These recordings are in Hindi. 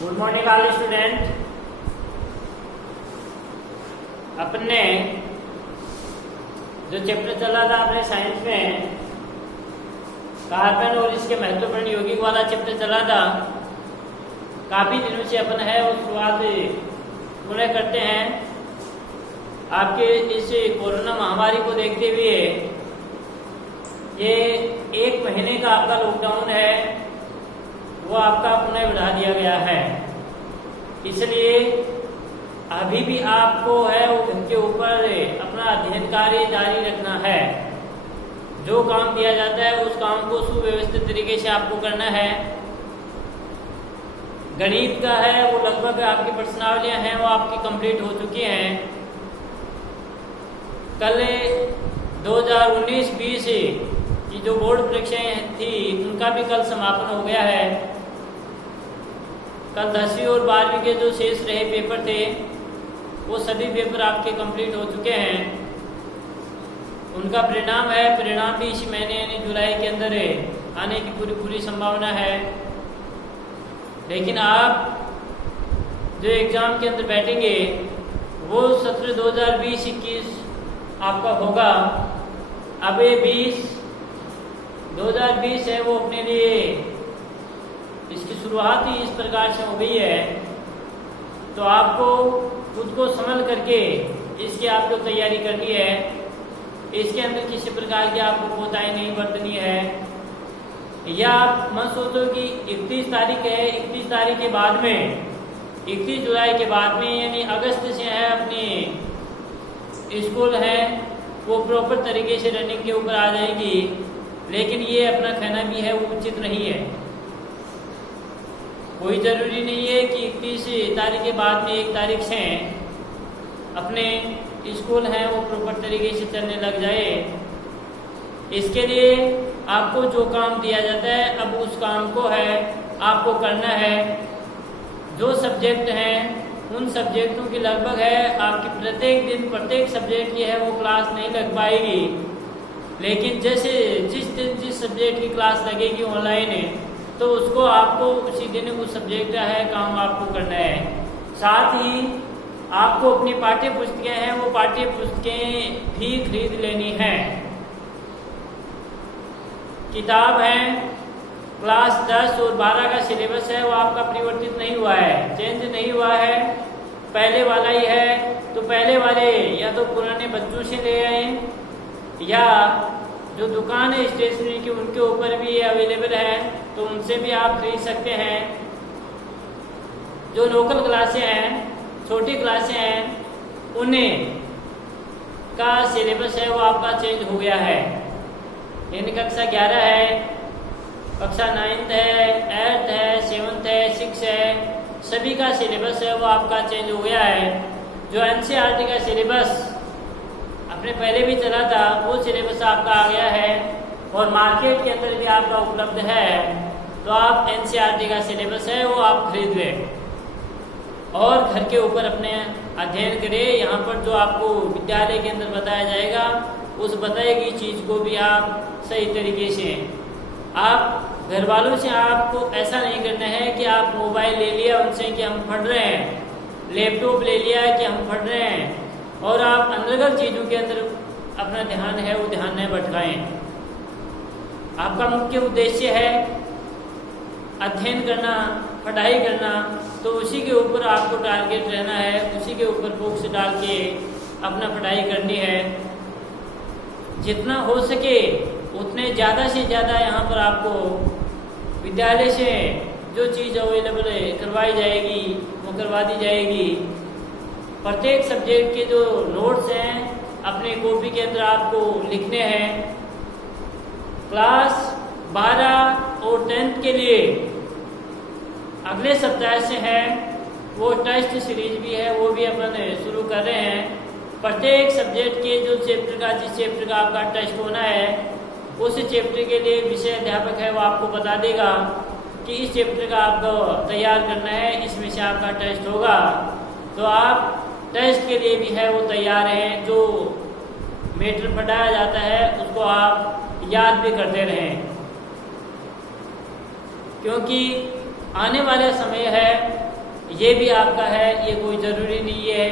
Good morning all student. अपने जो चैप्टर चला था अपने साइंस में कार्बन और इसके महत्वपूर्ण यौगिक वाला चैप्टर चला था। काफी दिनों से अपन है वो शुरुआत पूरे करते हैं। आपके इस कोरोना महामारी को देखते हुए ये 1 महीने का आपका लॉकडाउन है वो आपका पुनः बढ़ा दिया गया है। इसलिए अभी भी आपको है वो घर के ऊपर अपना अध्ययन कार्य जारी रखना है। जो काम दिया जाता है उस काम को सुव्यवस्थित तरीके से आपको करना है। गणित का है वो लगभग आपकी प्रश्नावलियां हैं वो आपकी कंप्लीट हो चुकी हैं। कल 2019-20 की जो बोर्ड परीक्षाएं थी उनका भी कल समापन हो गया है। कल 10वीं और 12वीं के जो शेष रहे पेपर थे वो सभी पेपर आपके कंप्लीट हो चुके हैं। उनका परिणाम भी इसी महीने यानी जुलाई के अंदर आने की पूरी संभावना है। लेकिन आप जो एग्जाम के अंदर बैठेंगे वो सत्र 2020-21 आपका होगा। अब ये 2020 है वो अपने लिए इसकी शुरुआत ही इस प्रकार से हो गई है। तो आपको खुद को संभल करके इसकी आपको तैयारी करनी है। इसके अंदर किसी प्रकार की आपको कोताही नहीं बरतनी है। या आप मत सोचो कि 31 तारीख है, 31 तारीख के बाद में 31 जुलाई के बाद में यानी अगस्त से है अपनी स्कूल है वो प्रॉपर तरीके से रनिंग के ऊपर आ जाएगी। लेकिन ये अपना कहना भी है वो उचित नहीं है। कोई जरूरी नहीं है कि 31 तारीख के बाद में 1 तारीख से अपने स्कूल हैं वो प्रॉपर तरीके से चलने लग जाए। इसके लिए आपको जो काम दिया जाता है अब उस काम को है आपको करना है। जो सब्जेक्ट हैं उन सब्जेक्टों की लगभग है आपकी प्रत्येक दिन प्रत्येक सब्जेक्ट की है वो क्लास नहीं लग पाएगी। लेकिन जैसे जिस दिन जिस सब्जेक्ट की क्लास लगेगी ऑनलाइन तो उसको आपको उसी दिन उस सब्जेक्ट का है काम आपको करना है। साथ ही आपको अपनी पाठ्य पुस्तकें हैं वो पाठ्य पुस्तकें भी खरीद लेनी है। किताब है क्लास 10 और 12 का सिलेबस है वो आपका परिवर्तित नहीं हुआ है, चेंज नहीं हुआ है, पहले वाला ही है। तो पहले वाले या तो पुराने बच्चों से ले आए या जो दुकान है स्टेशनरी की उनके ऊपर भी ये अवेलेबल है तो उनसे भी आप खरीद सकते हैं। जो लोकल क्लासें हैं छोटी क्लासें हैं उन्हें का सिलेबस है वो आपका चेंज हो गया है। यानी कक्षा 11 है, कक्षा 9th है, 8th है, 7th है, 6 है, सभी का सिलेबस है वो आपका चेंज हो गया है। जो NCERT का सिलेबस अपने पहले भी चला था वो सिलेबस आपका आ गया है और मार्केट के अंदर भी आपका उपलब्ध है। तो आप NCERT का सिलेबस है वो आप खरीद लें और घर के ऊपर अपने अध्ययन करें। यहाँ पर जो आपको विद्यालय के अंदर बताया जाएगा उस बताई गई चीज को भी आप सही तरीके से आप घर वालों से आपको ऐसा नहीं करना है कि आप मोबाइल ले लिया उनसे कि हम पढ़ रहे हैं, लैपटॉप ले लिया कि हम पढ़ रहे हैं और आप अनर्गल चीजों के अंदर अपना ध्यान है वो ध्यान नहीं भटकाएं। आपका मुख्य उद्देश्य है अध्ययन करना, पढ़ाई करना, तो उसी के ऊपर आपको टारगेट रहना है, उसी के ऊपर फोकस डाल के अपना पढ़ाई करनी है। जितना हो सके उतने ज़्यादा से ज़्यादा यहाँ पर आपको विद्यालय से जो चीज़ अवेलेबल करवाई जाएगी वो करवा दी जाएगी। प्रत्येक सब्जेक्ट के जो नोट्स हैं अपने कॉपी के अंदर आपको लिखने हैं। क्लास 12 और 10th के लिए अगले सप्ताह से है वो टेस्ट सीरीज भी है वो भी अपन शुरू कर रहे हैं। प्रत्येक सब्जेक्ट के जो जिस चैप्टर का आपका टेस्ट होना है उस चैप्टर के लिए विषय अध्यापक है वो आपको बता देगा कि इस चैप्टर का आपको तैयार करना है, इसमें से आपका टेस्ट होगा। तो आप टेस्ट के लिए भी है वो तैयार हैं। जो मैटर पढ़ाया जाता है उसको आप याद भी करते रहें। क्योंकि आने वाला समय है ये भी आपका है, ये कोई ज़रूरी नहीं है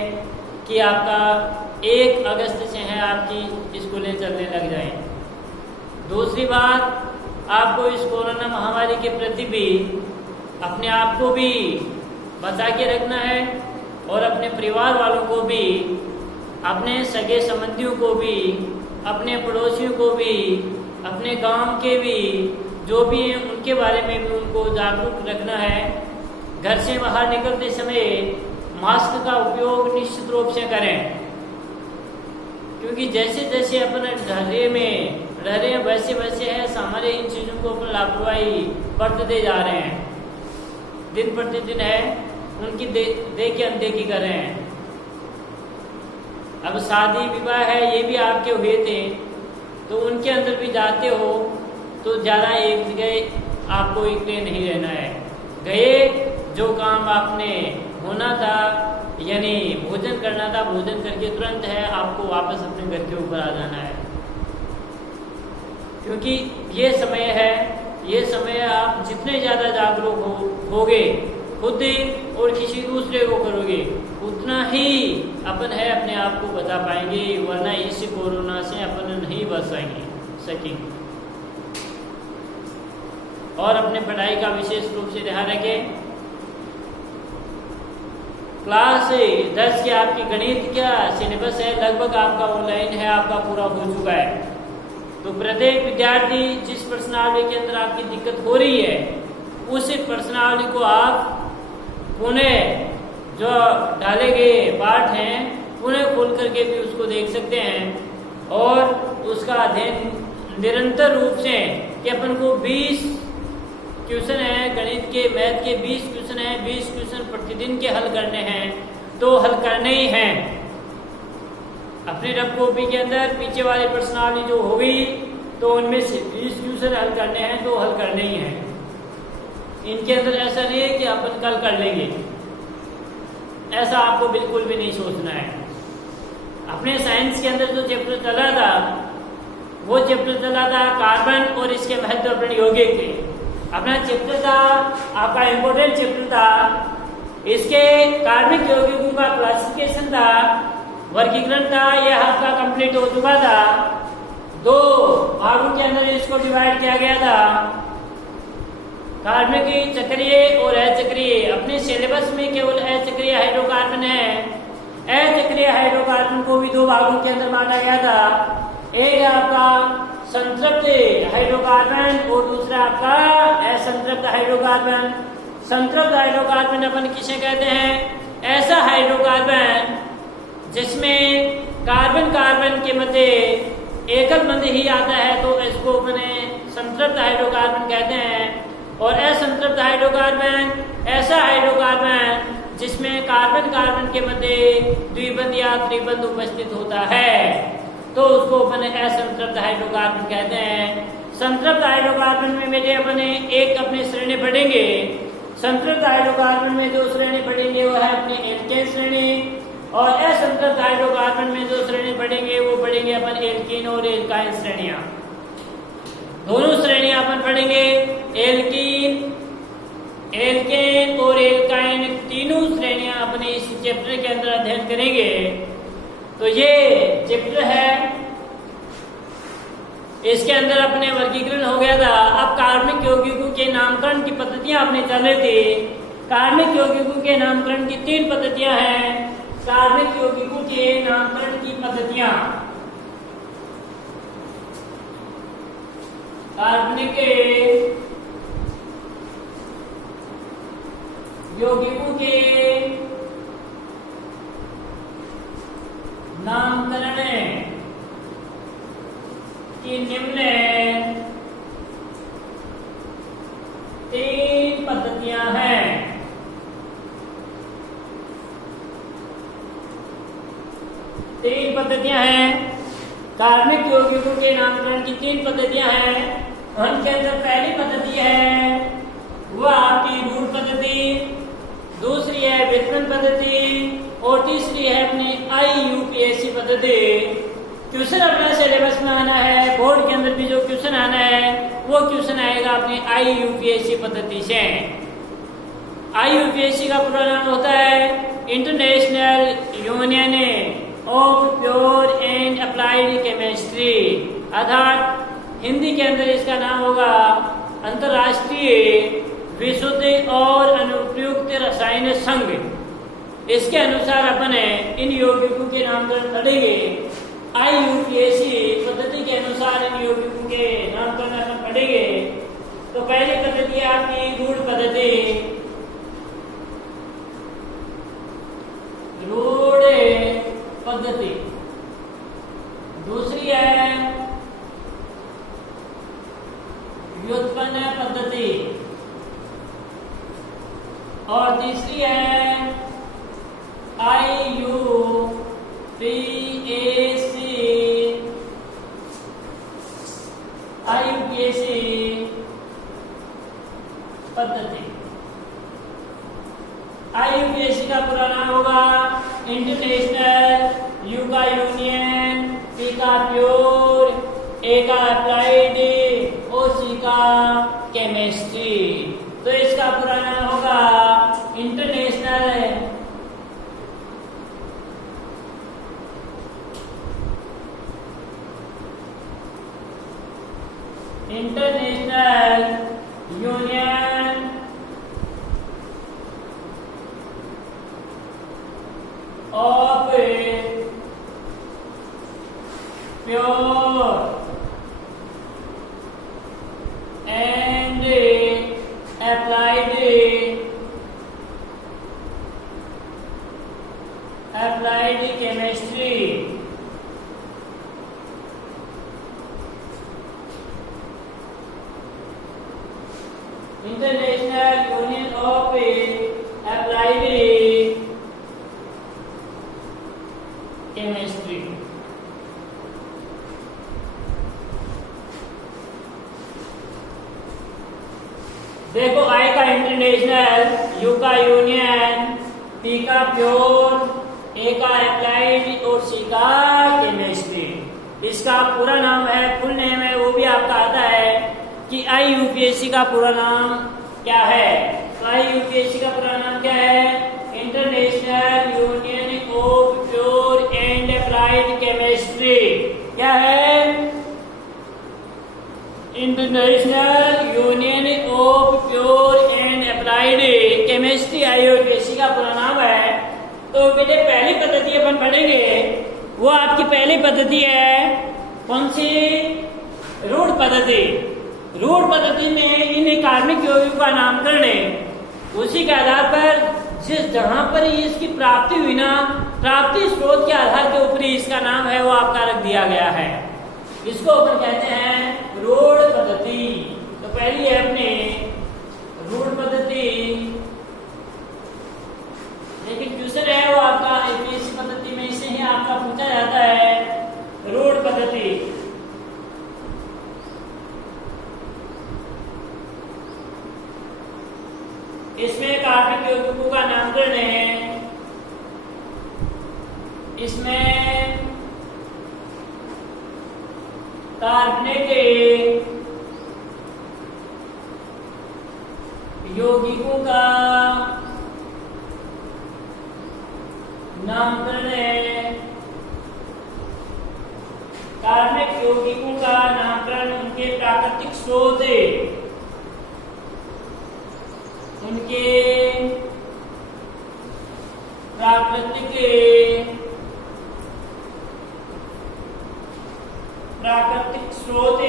कि आपका 1 अगस्त से है आपकी स्कूलें चलने लग जाएं। दूसरी बात, आपको इस कोरोना महामारी के प्रति भी अपने आप को भी बचा के रखना है और अपने परिवार वालों को भी, अपने सगे संबंधियों को भी, अपने पड़ोसियों को भी, अपने गांव के भी जो भी हैं उनके बारे में भी उनको जागरूक रखना है। घर से बाहर निकलते समय मास्क का उपयोग निश्चित रूप से करें, क्योंकि जैसे जैसे अपने धैर्य में रह रहे हैं वैसे वैसे है सामान्य इन चीज़ों को अपन लापरवाही बरतते जा रहे हैं। दिन प्रतिदिन है उनकी देख के अनदेखी कर रहे हैं। अब शादी विवाह है, ये भी आपके हुए थे, तो उनके अंदर भी जाते हो तो ज़्यादा एक जगह आपको इकट्ठे नहीं रहना है। गए जो काम आपने होना था, यानी भोजन करना था, भोजन करके तुरंत है आपको वापस अपने घर के ऊपर आ जाना है, क्योंकि ये समय है, ये समय आप जितने ज़्यादा जागरूक होगे खुद और किसी दूसरे को करोगे उतना ही अपन है अपने आप को बचा पाएंगे, वरना इस कोरोना से अपन नहीं बच सकेंगे। और अपने पढ़ाई का विशेष रूप से ध्यान रखें। क्लास 10 की आपकी गणित क्या सिलेबस है, लगभग आपका ऑनलाइन है, आपका पूरा हो चुका है। तो प्रत्येक विद्यार्थी जिस प्रश्नावली के अंदर आपकी दिक्कत हो रही है उस प्रश्नावली को आप पुनः जो डाले गए पाठ हैं पुनः खोल करके भी उसको देख सकते हैं और उसका अध्ययन निरंतर रूप से कि अपन को 20 क्वेश्चन है गणित के, मैथ के 20 क्वेश्चन है, 20 क्वेश्चन प्रतिदिन के हल करने हैं, तो हल करने ही हैं। अपनी रफ कॉपी के अंदर पीछे वाली प्रश्नावली जो होगी तो उनमें से 20 क्वेश्चन हल करने हैं, तो हल करने ही हैं। इनके अंदर ऐसा नहीं है कि अपन कल कर लेंगे, ऐसा आपको बिल्कुल भी नहीं सोचना है। अपने साइंस के अंदर जो चैप्टर चला था वो चैप्टर चला था कार्बन और इसके महत्वपूर्ण यौगिक थे। अपना चैप्टर था, आपका इम्पोर्टेंट चैप्टर था, इसके कार्बनिक यौगिकों का क्लासिफिकेशन था, वर्गीकरण था, यह आपका कंप्लीट हो चुका था। 2 भागों के अंदर इसको डिवाइड किया गया था, कार्बनिक चक्रीय और अचक्रीय। अपने सिलेबस में केवल अचक्रीय हाइड्रोकार्बन है, अचक्रीय हाइड्रोकार्बन को भी 2 भागों के अंदर बांटा गया था। एक है आपका संतृप्त हाइड्रोकार्बन और दूसरा आपका असंतृप्त हाइड्रोकार्बन। संतृप्त हाइड्रोकार्बन अपन किसे कहते हैं? ऐसा हाइड्रोकार्बन जिसमें कार्बन कार्बन के मध्य एकल बंध ही आता है, तो इसको अपने संतृप्त हाइड्रोकार्बन कहते हैं। और असंतृप्त हाइड्रोकार्बन ऐसा हाइड्रोकार्बन जिसमें कार्बन कार्बन के मध्य द्विबंध या त्रिबंध उपस्थित होता है, तो उसको अपन असंतृप्त हाइड्रोकार्बन कहते हैं। संतृप्त हाइड्रोकार्बन में मेरे अपने एक अपने श्रेणी पढ़ेंगे। संतृप्त हाइड्रोकार्बन में जो श्रेणी पढ़ेंगे वो है अपनी एल्केन श्रेणी, और असंतृप्त हाइड्रोकार्बन में जो श्रेणी पढ़ेंगे वो पढ़ेंगे अपन एल्कीन और एल्काइन श्रेणियां। दोनों श्रेणियां अपन पढ़ेंगे, एल्कीन, एल्केन और एल्काइन, तीनों श्रेणियां अपने इस चैप्टर के अंदर अध्ययन करेंगे। तो ये चैप्टर है, इसके अंदर अपने वर्गीकरण हो गया था। अब कार्बनिक यौगिकों के नामकरण की पद्धतियां अपने चल रही थी। कार्बनिक यौगिकों के नामकरण की 3 पद्धतियां हैं। कार्बनिक यौगिकों के नामकरण की पद्धतियां, कार्बनिक यौगिकों के नामकरण की निम्न 3 पद्धतियां हैं। तीन पद्धतियां हैं। कार्बनिक यौगिकों के नामकरण की 3 पद्धतियां हैं। उनके अंदर पहली पद्धति है वह आपकी रूट पद्धति, दूसरी है व्युत्पन्न पद्धति और तीसरी है अपनी IUPAC पद्धति। क्वेश्चन अपना सिलेबस में आना है, बोर्ड के अंदर भी जो क्वेश्चन आना है वो क्वेश्चन आएगा अपनी IUPAC पद्धति से। IUPAC का पूरा नाम होता है international union of pure and applied chemistry, अर्थात हिंदी के अंदर इसका नाम होगा अंतर्राष्ट्रीय विशुद्ध और अनुप्रयुक्त रसायन संघ। इसके अनुसार अपन इन यौगिकों के नामकरण पढ़ेंगे। IUPAC पद्धति के अनुसार इन यौगिकों के नामकरण अपन पढ़ेंगे। तो पहली पद्धति है आपकी रूढ़ पद्धति, रूढ़ पद्धति। दूसरी है व्युत्पन्न पद्धति और तीसरी है IUPAC पद्धति। IUPAC का पूरा नाम होगा इंटरनेशनल यू का यूनियन, पी का प्योर, ए का अप्लाइड, ओ सी का केमिस्ट्री। तो इसका पूरा नाम होगा international union of pure and applied chemistry। International union of applied chemistry. देखो आई का इंटरनेशनल, यू का यूनियन, पी का प्योर, ए का अप्लाइड और सी का केमिस्ट्री। इसका पूरा नाम है, फुल नेम है, वो भी आपका आता है कि IUPAC का पूरा नाम क्या है। तो IUPAC का पूरा नाम क्या है? International union of pure and applied chemistry. क्या है? International union of pure and applied chemistry IUPAC का पूरा नाम है। तो बेटे पहली पद्धति अपन पढ़ेंगे, वो आपकी पहली पद्धति है कौन सी? रूढ़ पद्धति। रूढ़ पद्धति में इन कार्बनिक यौगिकों का नामकरण है उसी के आधार पर जिस जहां पर इसकी प्राप्ति हुई ना, प्राप्ति स्रोत के आधार के ऊपर इसका नाम है वो आपका रख दिया गया है। इसको अपन कहते हैं रूढ़ पद्धति। तो पहली है अपनी रूढ़ पद्धति, लेकिन क्वेश्चन है वो आपका IUPAC पद्धति में इसे ही आपका पूछा जाता है रूढ़ पद्धति। इसमें कार्बनिक यौगिकों का नामकरण है, इसमें कार्बनिक यौगिकों का नामकरण है, कार्बनिक यौगिकों का नामकरण उनके प्राकृतिक स्रोत, उनके प्राकृतिक स्रोत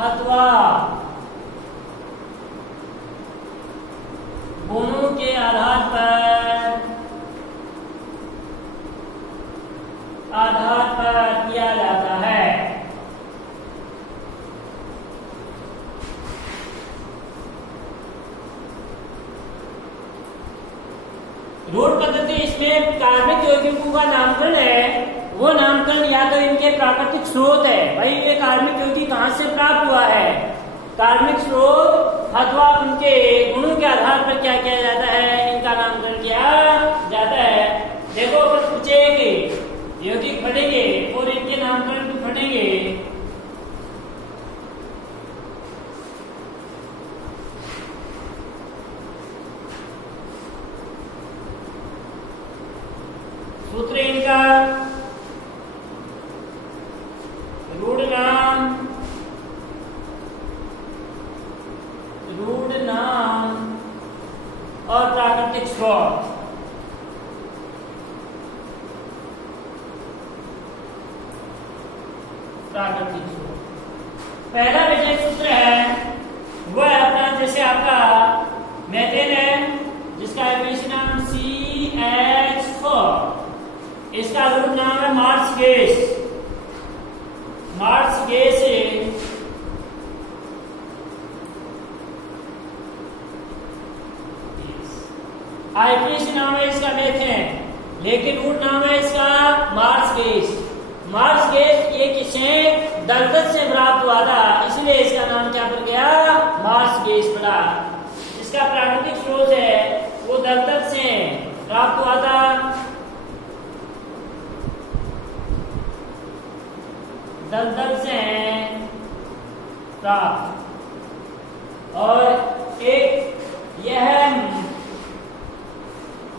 अथवा गुणों के आधार पर किया जाता है। रूढ़ पद्धति इसमें कार्बनिक यौगिकों का नामकरण है, वो नामकरण या तो इनके प्राकृतिक स्रोत है, भाई ये कार्बनिक यौगिक कहाँ से प्राप्त हुआ है, कार्बनिक स्रोत अथवा उनके गुणों के आधार पर क्या किया जाता है, इनका नामकरण किया जाता है। देखो अगर पूछेंगे यौगिक पढ़ेंगे और इनके नामकरण भी पढ़ेंगे। सूत्र इनका रूढ़ नाम और प्राकृतिक स्रोत। पहला विषय सूत्र है वह अपना जैसे आपका मेथेन है जिसका एब्रिविएशन नाम CH4, इसका रूट नाम है marsh gas. Marsh gas abbreviation नाम है इसका मेथेन, लेकिन रूट नाम है इसका मार्स गैस। मार्स गैस ये किसे दलदल से प्राप्त हुआ था, इसलिए इसका नाम क्या पड़ गया, मार्स गैस पड़ा। इसका प्राकृतिक स्रोत है वो दलदल से प्राप्त हुआ था। दलदल से प्राप्त, और एक यह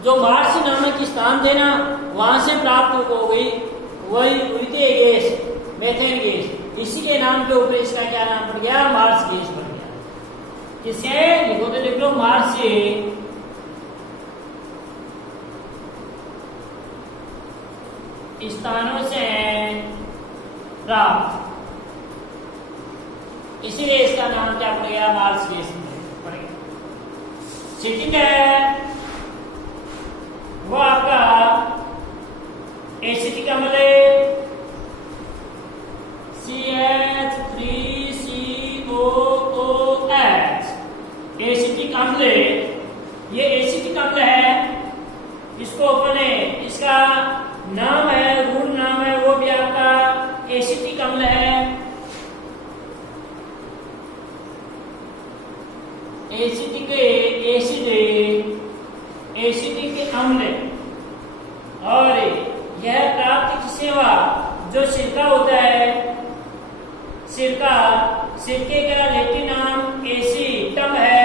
जो मार्स नामक स्थान थे ना वहां से प्राप्त हो गई वही हुई थी गैस, मेथेन गैस। इसी के नाम के ऊपर इसका क्या नाम पड़ गया, मार्स गैस पड़ गया। किसे लिखो तो लिख लो मार्स से स्थानों से प्राप्त, इसीलिए इसका नाम क्या पड़ गया, मार्स गैस पड़ गया। सेकंड है वो आपका एसिटिक अम्ल है CH3COOH, एसिटिक अम्ल। ये एसिटिक अम्ल है, इसको अपने इसका नाम है, रूट नाम है वो भी आपका एसिटिक अम्ल है। एसिटिक अम्ल, और यह प्राप्त किससे हुआ, जो सिरका होता है, सिरके का लैटिन नाम एसिटम है,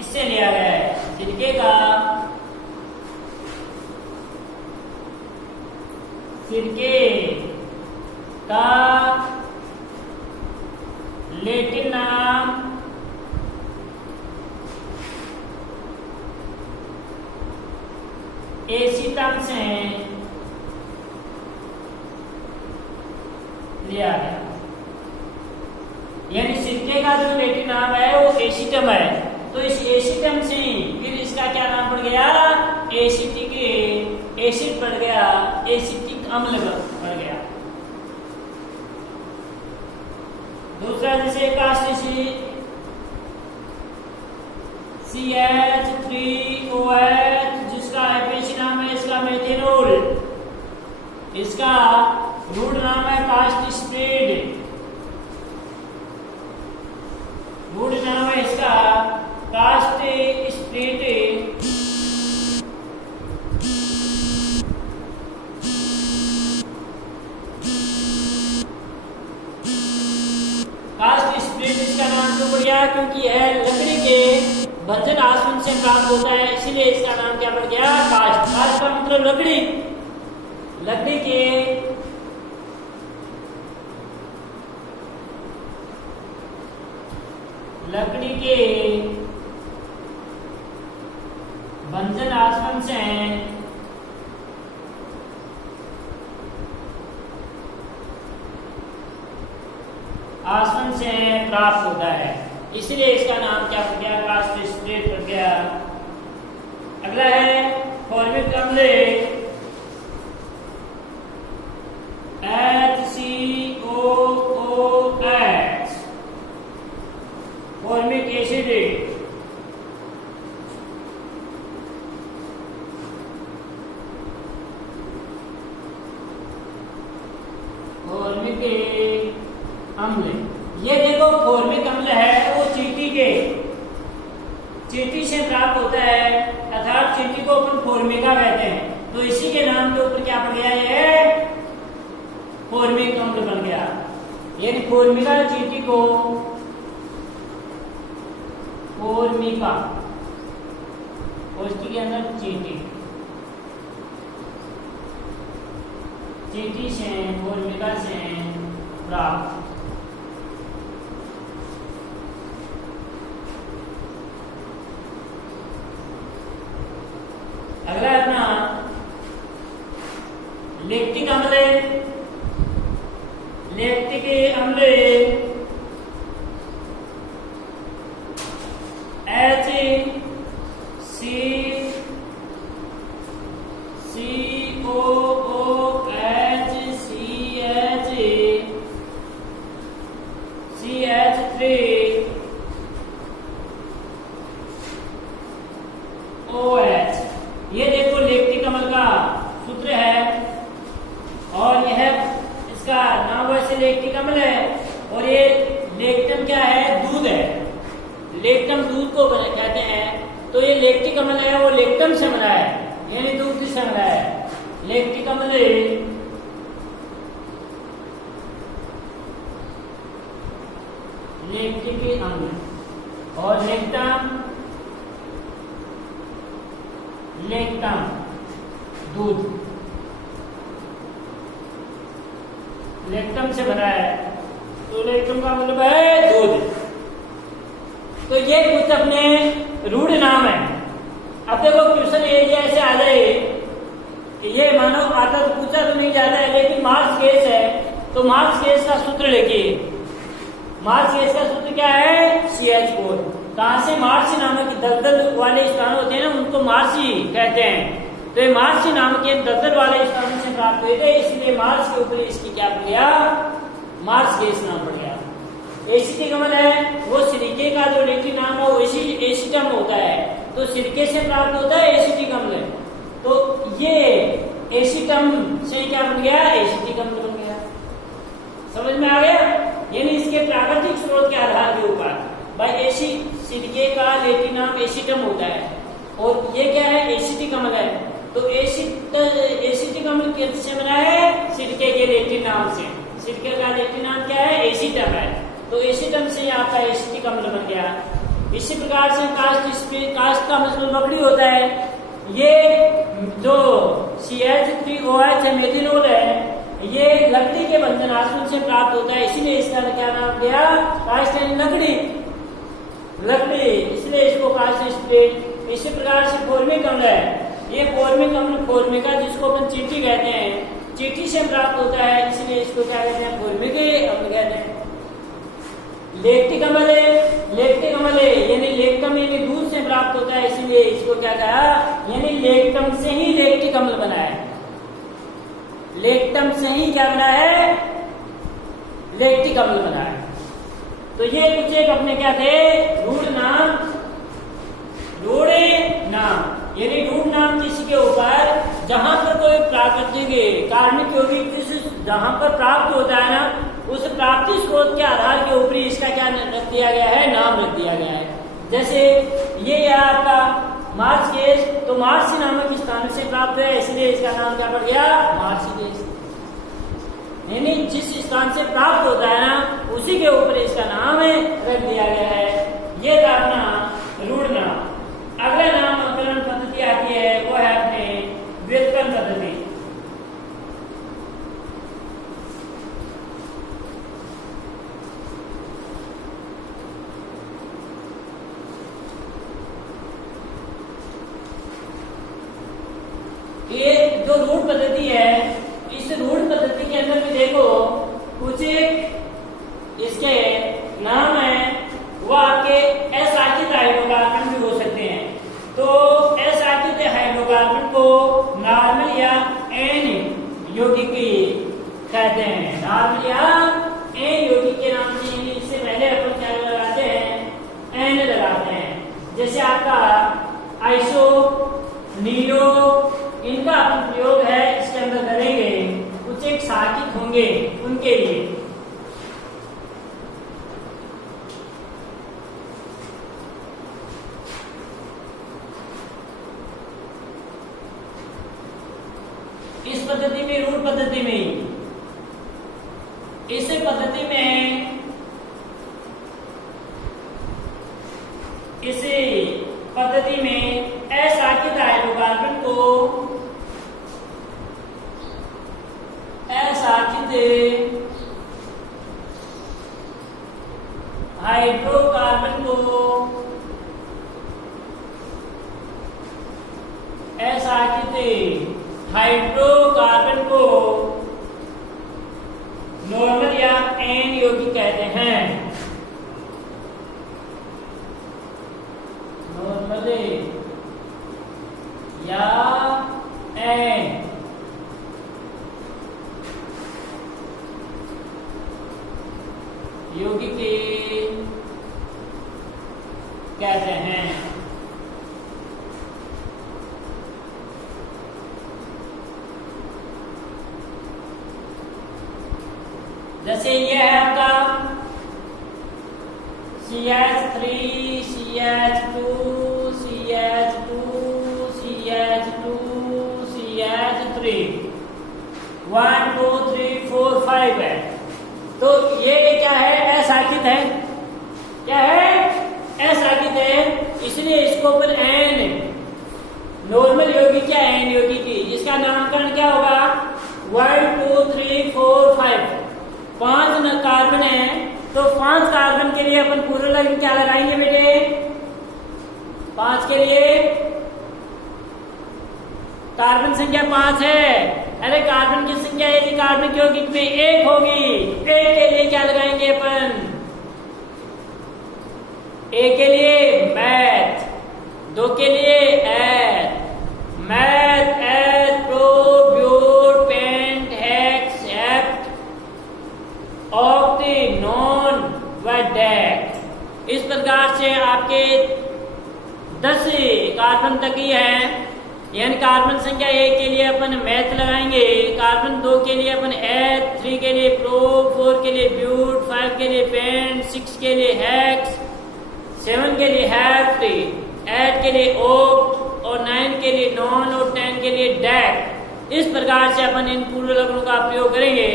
इससे लिया गया है। सिरके का लैटिन नाम एसिटम से लिया गया, यानी सिरके का जो लैटिन नाम है वो एसिटम है। तो इस एसिटम से फिर इसका क्या नाम पड़ गया, एसिड पड़ गया, एसिटिक अम्ल पड़ गया। दूसरा जैसे कास्टिक CH3OH, जिसका एब्रिविएशन नाम है इसका मेथेनॉल, इसका रूट नाम है कास्ट स्प्रेड, रूट नाम है इसका कास्ट स्प्रेड। कास्ट स्प्रेड इसका नाम क्यों पड़ गया, क्योंकि यह लकड़ी के बंजर आसवन से प्राप्त होता है, इसीलिए इसका नाम क्या पड़ गया, कास्ट। कास्ट का मतलब लकड़ी, लकड़ी के बंजर आसवन से प्राप्त होता है, इसलिए इसका नाम क्या पड़ गया, कास्ट स्प्रेड पड़ गया। अगला है फॉर्मिक अम्ल HCOOH, फॉर्मिक एसिड। फॉर्मिक अम्ल, ये देखो फॉर्मिक अम्ल है वो चींटी से प्राप्त होता है, अर्थात चींटी को अपन फॉर्मिका कहते हैं। तो इसी के नाम के ऊपर क्या पड़ गया, ये फॉर्मिक अम्ल बन गया। यानी फॉर्मिका चींटी को फॉर्मिका, उसके अंदर चींटी, चीटी से भूमिका से प्राप्त। अगला अपना लैक्टिक अम्ल, लैक्टिक अम्ल HCOOH। ये देखो लैक्टिक अम्ल का सूत्र है और यह इसका नाम वैसे लैक्टिक अम्ल है और ये लैक्टम क्या है, दूध है। लैक्टम दूध को कहते हैं। तो ये लैक्टिक अम्ल है वो लैक्टम से बना है, यानी दूध से बना है। लैक्टिक अम्ल लैक्टिक अम्ल और लैक्टम लैक्टम दूध, लैक्टम से बना है। तो लैक्टम का मतलब है दूध। तो ये कुछ अपने रूढ़ नाम है। अब देखो क्वेश्चन ये ऐसे आ जाए कि ये मानो आता तो पूछा तो नहीं जाता है, लेकिन मार्क्स केस है तो मार्क्स केस का सूत्र लिखिए। मार्क्स केस का सूत्र क्या है, CH4। कहां से, मार्सी नामक दलदल वाले स्थान होते हैं ना, उनको मार्सी कहते हैं। तो ये मार्सी नामक के दलदल वाले स्थान से प्राप्त हुए थे, इसलिए मार्स के ऊपर इसकी क्या पड़ गया, मार्स गैस नाम पड़ गया। एसिटिक अम्ल है वो सिरके का जो लिक्विड नाम है वो एसिटम होता है। तो सिरके से प्राप्त होता है एसिटिक अम्ल। तो ये एसिटम से क्या बन गया, एसिटिक अम्ल बन गया। समझ में आ गया। यानी इसके प्राकृतिक स्रोत के आधार के ऊपर भाई सिरके का लैटिन नाम एसिटम होता है और ये क्या है, एसिटिक अम्ल है। तो एसिटिक अम्ल किससे बना है, सिरके के लैटिन नाम से। सिरके का लैटिन नाम क्या है, एसिटम है। तो एसिटम से आपका एसिटिक अम्ल बन गया। इसी प्रकार से कास्ट का मतलब लकड़ी होता है। ये जो CH3OH है, मेथिनोल है, ये लकड़ी के बंधन आसन से प्राप्त होता है, इसीलिए इसका क्या नाम दिया, कास्ट लकड़ी, लकड़ी, इसलिए इसको कास्ट स्प्रेड। इसी प्रकार से फॉर्मिक अम्ल है। ये फॉर्मिक अम्ल फॉर्मिका जिसको अपन चीटी कहते हैं, चीटी से प्राप्त होता है, इसलिए इसको क्या कहते हैं, फॉर्मिक अम्ल कहते हैं। लैक्टिक अम्ल है, लैक्टिक अम्ल यानी लैक्टम यानी दूध से प्राप्त होता है, इसलिए इसको क्या कहा, यानी लैक्टम से ही लैक्टिक अम्ल बना है। लैक्टम से ही क्या बना है, लैक्टिक अम्ल बना है। तो ये कुछ एक अपने क्या थे, रूढ़ नाम, रूढ़ नाम यानी रूढ़ नाम किसी के ऊपर जहां पर कोई प्राकृतिक कार्बनिक यौगिक जहां पर प्राप्त होता है ना, उस प्राप्ति स्रोत के आधार के ऊपर इसका क्या रख दिया गया है, नाम रख दिया गया है। जैसे ये आपका मार्स गैस, तो मार्सी नामक स्थान से प्राप्त है, इसलिए इसका नाम क्या पड़ गया, मार्सी गैस। यानी जिस स्थान से प्राप्त होता है ना, उसी के ऊपर इसका नाम रख दिया गया है। ये था अपना रूढ़ नाम। अगला नामकरण पद्धति आती है, वो है अपने व्युत्पन्न पद्धति। ये जो रूढ़ पद्धति है, इस रूढ़ पद्धति के अंदर भी देखो कुछ इसके नाम है, वो आपके असाकित हाइड्रोकार्बन भी हो सकते हैं। तो असाकित हाइड्रोकार्बन को नॉर्मल या एन यौगिक कहते हैं, नॉर्मल या एन यौगिक के नाम से। इससे पहले अपन क्या लगाते हैं, एन लगाते हैं। जैसे आपका आइसो, नीरो, इनका अपन प्रयोग है इसके अंदर करेंगे, कुछ एक साकित होंगे उनके लिए। इस पद्धति में, रूढ़ पद्धति में, इस पद्धति में असाकित हाइड्रोकार्बन को अशाखित हाइड्रोकार्बन को नॉर्मल या एन यौगिक कहते हैं। नॉर्मल या एन यौगिक कहते हैं। जैसे ये है आपका CH3 CH2 CH2 CH2 CH3 1 2 3 4 5 है। तो ये क्या है? अशाखित है। क्या है? अशाखित है, इसलिए इसको पर एन नॉर्मल यौगिक क्या एन यौगिक की इसका नामकरण क्या होगा? 1 2 3 4 5 5 कार्बन है, तो 5 कार्बन के लिए अपन पूरे लाइन क्या लगाएंगे बेटे? 5 के लिए कार्बन संख्या 5 है। अरे कार्बन की संख्या यदि कार्बन यौगिक में 1 होगी, 1 के लिए क्या लगाएंगे अपन? 1 के लिए मैथ, 2 के लिए eth, meth eth pro but pent hex hept oct non व डेक। इस प्रकार से आपके 10 कार्बन तक ही है। यानी कार्बन संख्या 1 के लिए अपन मैथ लगाएंगे, कार्बन 2 के लिए अपन एथ, 3 के लिए प्रो, 4 के लिए ब्यूट, 5 के लिए पेंट, 6 के लिए हेक्स, 7 के लिए हेप्ट, 8 के लिए ओक्ट और 9 के लिए नॉन और 10 के लिए डेक। इस प्रकार से अपन इन पूर्व लग्नों का प्रयोग करेंगे।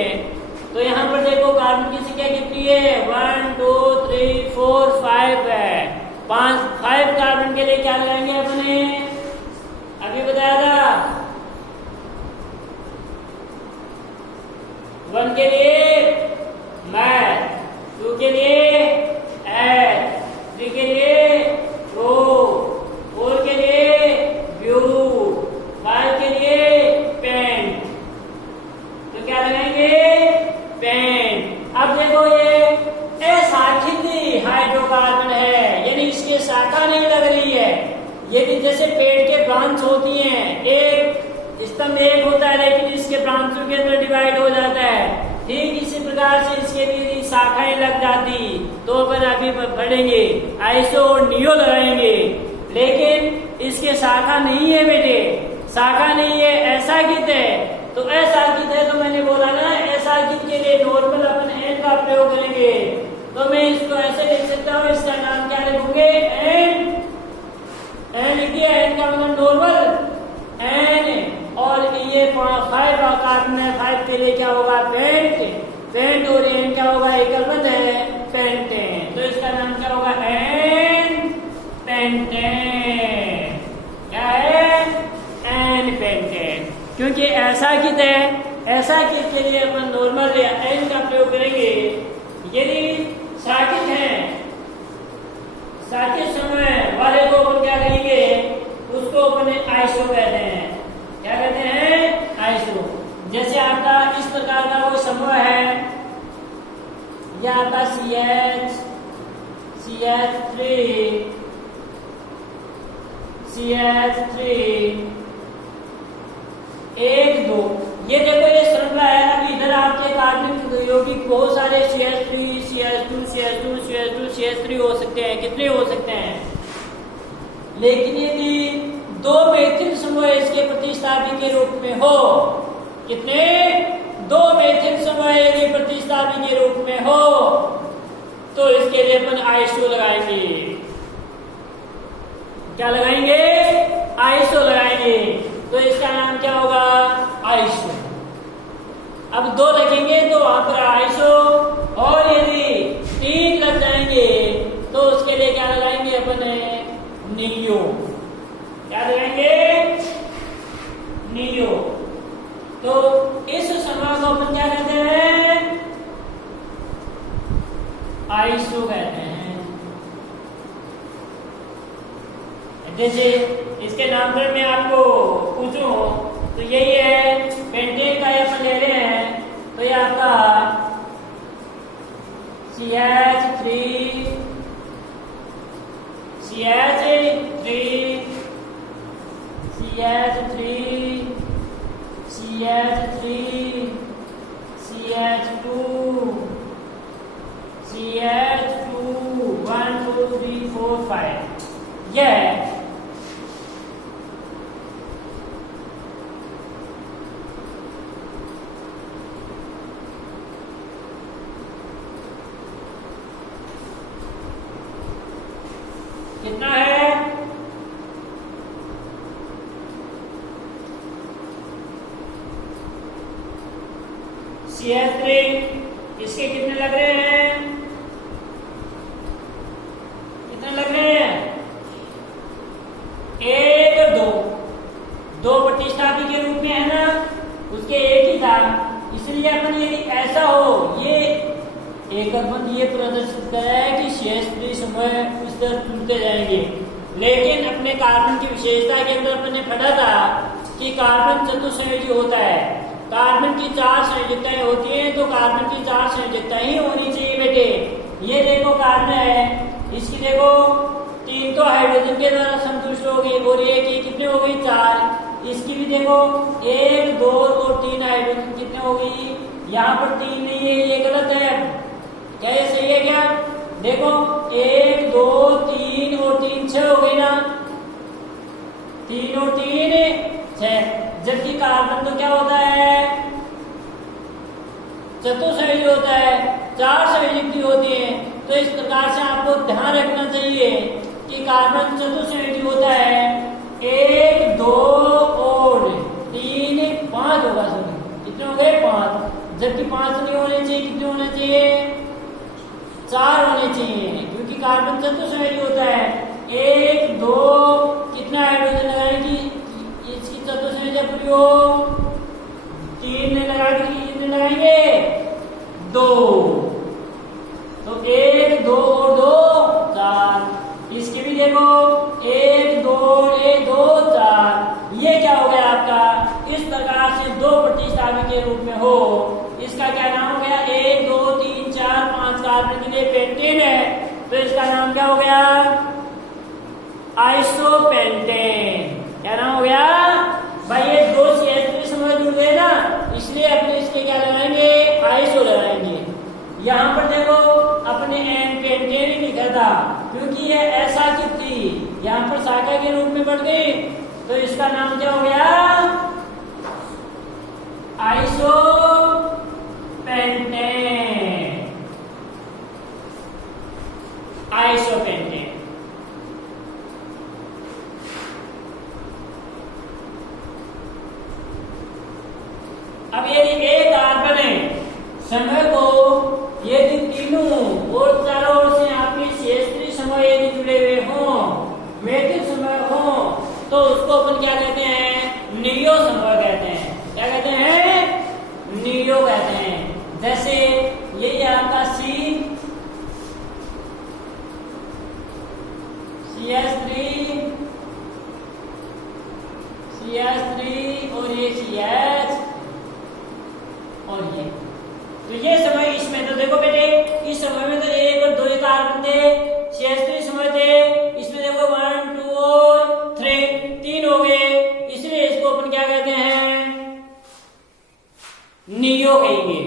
तो यहाँ पर देखो कार्बन की संख्या कितनी है? 1 2 3 4 5 है। 5 कार्बन के लिए क्या लगाएंगे अपने? अभी बताया था 1 के लिए मैथ, 2 के लिए एथ, 3 के लिए प्रो, 4 के लिए ब्यू, 5 के लिए पेंट। तो क्या लगाएंगे? पेंट। अब देखो ये अशाखित हाइड्रोकार्बन है, यानी इसके शाखा नहीं लग रही है। यदि जैसे पेड़ के ब्रांच होती हैं, एक स्तंभ एक होता है लेकिन इसके ब्रांचों के अंदर डिवाइड हो जाता है, ठीक इसी प्रकार से इसके भी शाखाएं लग जाती। तो अपन अभी बढ़ेंगे, आइसो और नियो लगाएंगे, लेकिन इसके शाखा नहीं है बेटे, शाखा नहीं है, अशाखित है। तो अशाखित है तो मैंने बोला ना अशाखित के लिए नॉर्मल अपन एन का प्रयोग करेंगे। तो मैं इसको ऐसे लिख सकता हूँ, इसका नाम क्या लिखूंगे? एन। एन लिखिए, एन का मतलब नॉर्मल एन, और ये 5 कार्बन है, 5 के लिए क्या होगा? पेंट। पेंट और एन क्या होगा? एकलपद है, पेंटेन। तो इसका नाम क्या होगा? N pentane. क्या है? N pentane. क्योंकि अशाखित है, अशाखित के लिए अपन नॉर्मल या एन का प्रयोग करेंगे। यदि शाखित है, शाखित समय वाले को अपन क्या कहेंगे? उसको अपने आइसो कहते हैं। क्या कहते हैं? आइसो। जैसे आपका इस प्रकार का वो समूह है, यह आपका CH, CH3, CH3 1 2। ये देखो ये श्रृंखला है। अब इधर आपके कार्बनिक यौगिक बहुत सारे CH3 CH2 CH2 CH2 CH3 हो सकते हैं। कितने हो सकते हैं? लेकिन यदि 2 मेथिल समूह इसके प्रतिस्थापी के रूप में हो, कितने? 2 मेथिल समूह यदि प्रतिस्थापी के रूप में हो, तो इसके लिए अपन आइसो लगाएंगे। क्या लगाएंगे? आइसो लगाएंगे। तो इसका नाम क्या होगा? आइसो। अब 2 रखेंगे तो वहां पर आइसो, और यदि 3 लग जाएंगे तो उसके लिए क्या लगाएंगे अपन? नियो। क्या लगाएंगे? नियो। तो इस समूह को अपन क्या कहते हैं? आइसो कहते हैं। जैसे इसके नाम पर मैं आपको पूछूं तो यही है, पेंटेन का अपन ले रहे हैं तो ये आपका CH3 CH3 CH3 CH3 CH2 CH2 1 2 3 4 5 यह है। कितना है? CH3 इसके कितने लग रहे हैं? कितने लग रहे हैं? 1 और 2, 2 प्रतिस्थापी के रूप में है ना, उसके एक ही था, इसलिए अपन यदि ऐसा हो, ये एक अपन ये प्रदर्शित करा है कि CH3 समूह इस तरह टूटते जाएंगे। लेकिन अपने कार्बन की विशेषता के अंदर अपन ने पढ़ा था कि कार्बन चतुसंयोजी होता है, कार्बन की 4 संयोजकताएं होती हैं, तो कार्बन की 4 संयोजकताएं ही होनी चाहिए बेटे। ये देखो कार्बन है, इसकी देखो 3 तो हाइड्रोजन के द्वारा संतुष्ट हो गई, और ये की कितने हो गई? 4। इसकी भी देखो 1 2 और 3 हाइड्रोजन कितने हो गई? यहाँ पर 3 नहीं है, ये गलत है। क्या ये सही है क्या? देखो 1 2 3 और 3 6 हो गई ना, 3 और 3 6। जबकि कार्बन तो क्या होता है? चतुसंयोजी होता है, 4 संयोजकताएं होती है। तो इस प्रकार से आपको ध्यान रखना चाहिए कि कार्बन चतुसंयोजी होता है, 1 2 और 3 5 होगा। सर कितने हो गए? 5। जबकि 5 नहीं होने चाहिए, कितने होने चाहिए? 4 होने चाहिए, क्योंकि कार्बन चतुसंयोजी होता है। 1 2 कितना हाइड्रोजन लगाएगी? इसकी चतुसंयोजकता पूरी हो, 3 ने लगाएंगे, कितने लगाएंगे? 2। तो 1 2 और 2 4। इसकी भी देखो 1 2 1 2 4। ये क्या हो गया आपका? इस प्रकार से 2 प्रतिस्थापी के रूप में हो, इसका क्या नाम हो गया? 1 2 3 4 5 कार्बन के लिए पेंटेन है, तो इसका नाम क्या हो गया? आइसोपेंटेन। क्या नाम हो गया भाई? ये 2 CH3 समूह जुड़ गए ना, इसलिए अपने इसके क्या लगाएंगे? आइसो लगाएंगे। यहाँ पर देखो अपने एन पेंटेन ही लिखा था, क्योंकि ये ऐसा थी, यहाँ पर शाखा के रूप में बढ़ गई, तो इसका नाम क्या हो गया? आइसोपेंटेन। आइसोपेंटेन। अब यदि एक कार्बन है, समूह को यदि तीनों और चारों ओर से आपके CH3 समूह यदि जुड़े हुए हों, मेथिल समूह हो, तो उसको अपन क्या कहते हैं? नियो समूह कहते हैं। क्या कहते हैं? नियो कहते हैं। जैसे ये आपका CH3 और ये CH और ये, तो ये समय इसमें तो देखो बेटे, इस समय में तो 1 और 2 कार्बन थे, CH3 समय थे, इसमें देखो 1 2 और 3 हो गए, इसलिए इसको अपन क्या कहते हैं? नियो कहेंगे।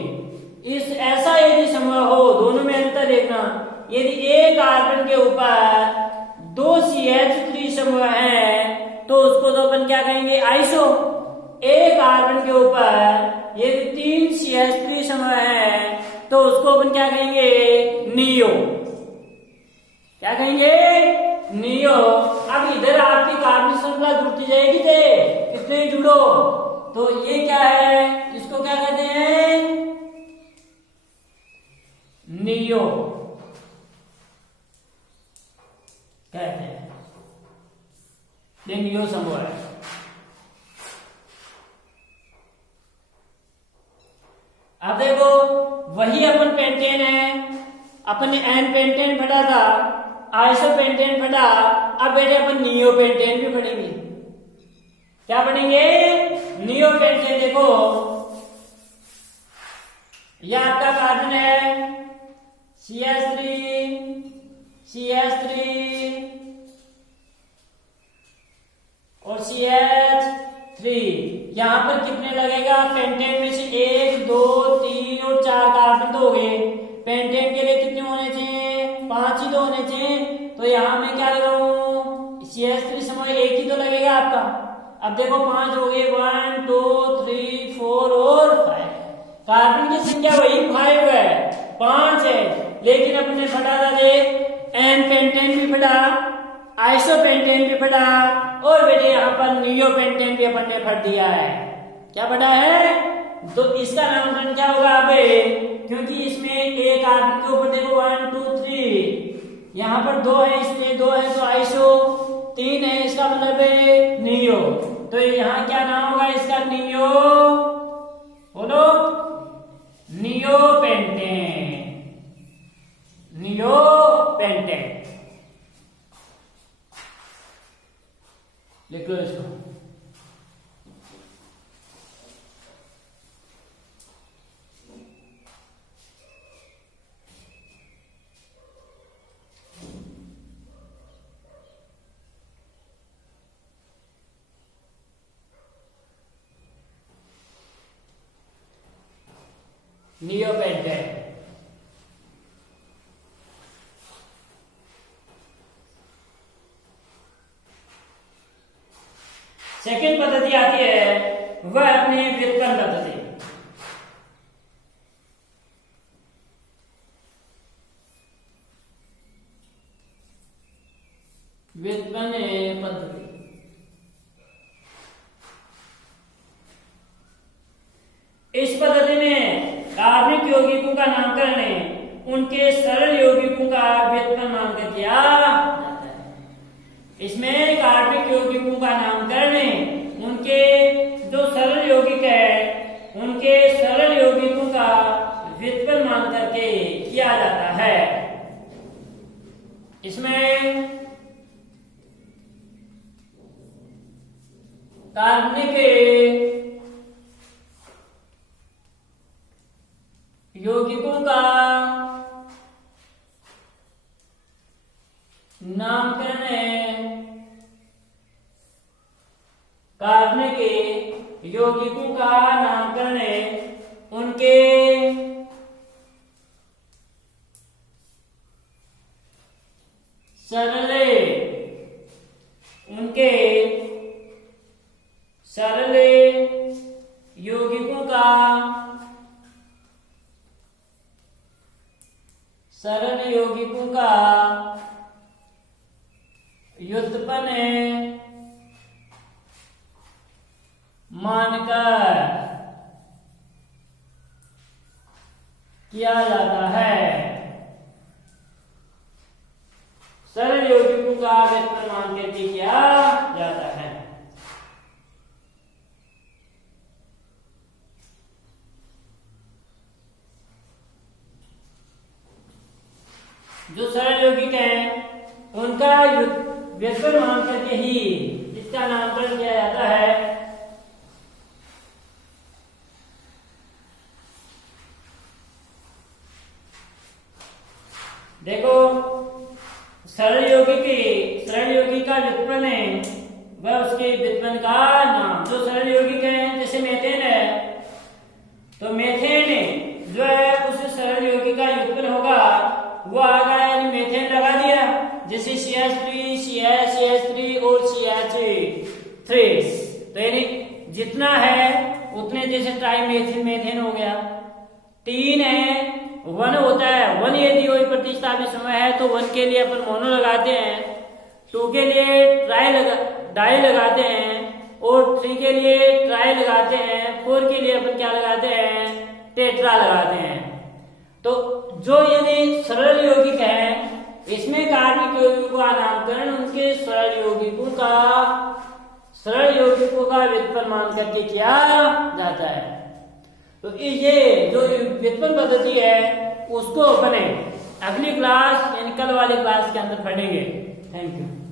इस ऐसा यदि समूह हो, दोनों में अंतर देखना, यदि एक कार्बन के ऊपर 2 CH3 समूह है, तो उसको तो अपन क्या कहेंगे? आइसो। एक कार्बन के ऊपर यदि 3 CH3 समूह है, तो उसको अपन क्या कहेंगे? नियो। क्या कहेंगे? नियो। अब इधर आपकी कार्बन श्रृंखला जुड़ती जाएगी थे, कितने जुड़ो, तो ये क्या है? इसको क्या कहते हैं? नियो कहते हैं। ये नियो समूह है। एन पेंटेन पढ़ा था, आइसोपेंटेन पढ़ा, अब बेटे अपन नियोपेंटेन भी पढ़ेंगे। क्या पढ़ेंगे? नियोपेंटेन। देखो यह आपका कार्बन है CH3 और CH3। यहां पर कितने लगेगा? पेंटेन में से 1 2 3 और 4 कार्बन तो हो गए। पेंटेन के लिए कितने होने चाहिए? 5 ही तो होने चाहिए। तो यहां मैं क्या लगाऊं? CH3 समय 1 ही तो लगेगा आपका। अब देखो 5 हो गए, 1 2 3 4 और 5। कार्बन की संख्या वही 5 है, 5 है, लेकिन अपने पढ़ा था देख, एन पेंटेन भी पढ़ा, आइसोपेंटेन भी पढ़ा और बेटे यहाँ पर नियोपेंटेन भी अपन ने पढ़ दिया है। क्या पढ़ा है? तो इसका नामकरण क्या होगा अबे? क्योंकि इसमें एक कार्बन के ऊपर देखो 1 2 3, यहाँ पर 2 है, इसमें 2 है तो आइसो, 3 है, इसका मतलब है नियो। तो यहाँ क्या नाम होगा इसका? नियो, बोलो, नियोपेंटेन। नियोपेंटेन लिख लो इसको। नियोपेंटेन। सेकेंड पद्धति आती है वह अपनी व्युत्पन्न पद्धति। व्युत्पन्न पद्धति इस पद्धति में कार्बनिक यौगिकों का नामकरण है उनके सरल यौगिकों का व्युत्पन्न मानकर किया जाता है। इसमें कार्बनिक यौगिकों का नामकरण है उनके जो सरल यौगिक है उनके सरल यौगिकों का व्युत्पन्न मान करके किया जाता है। इसमें कार्बनिक यौगिकों का नामकरण है, कार्बनिक यौगिकों का नामकरण है उनके सरल यौगिकों का व्युत्पन्न मानकर किया जाता है। सरल यौगिकों का व्युत्पन्न मान करके किया जाता है। जो सरल यौगिक हैं उनका व्युत्पन्न मान करके ही इसका नामकरण किया जाता है। देखो सरल यौगिक का व्युत्पन्न है वह उसके व्युत्पन्न का नाम। जो सरल यौगिक है जैसे मेथेन है तो मेथेन जो है उस सरल यौगिक का व्युत्पन्न होगा वो आगा यानी मेथेन लगा दिया, जैसे CH3 CH3 और CH3। तो यानी जितना है उतने जैसे ट्राइमेथिल मेथेन हो गया। 3 है 1 होता है, 1 यदि वही प्रतिस्थापित समय है तो 1 के लिए अपन मोनो लगाते हैं, 2 के लिए डाई लगाते हैं और 3 के लिए ट्राई लगाते हैं, 4 के लिए अपन क्या लगाते हैं? टेट्रा लगाते हैं। तो जो यदि सरल यौगिक है इसमें कार्बनिक यौगिकों का नामकरण उनके सरल यौगिकों का व्युत्पन्न मान करके किया जाता है। तो ये जो व्युत्पन्न पद्धति है उसको अपने अगली क्लास यानी कल वाली क्लास के अंदर पढ़ेंगे। Thank you.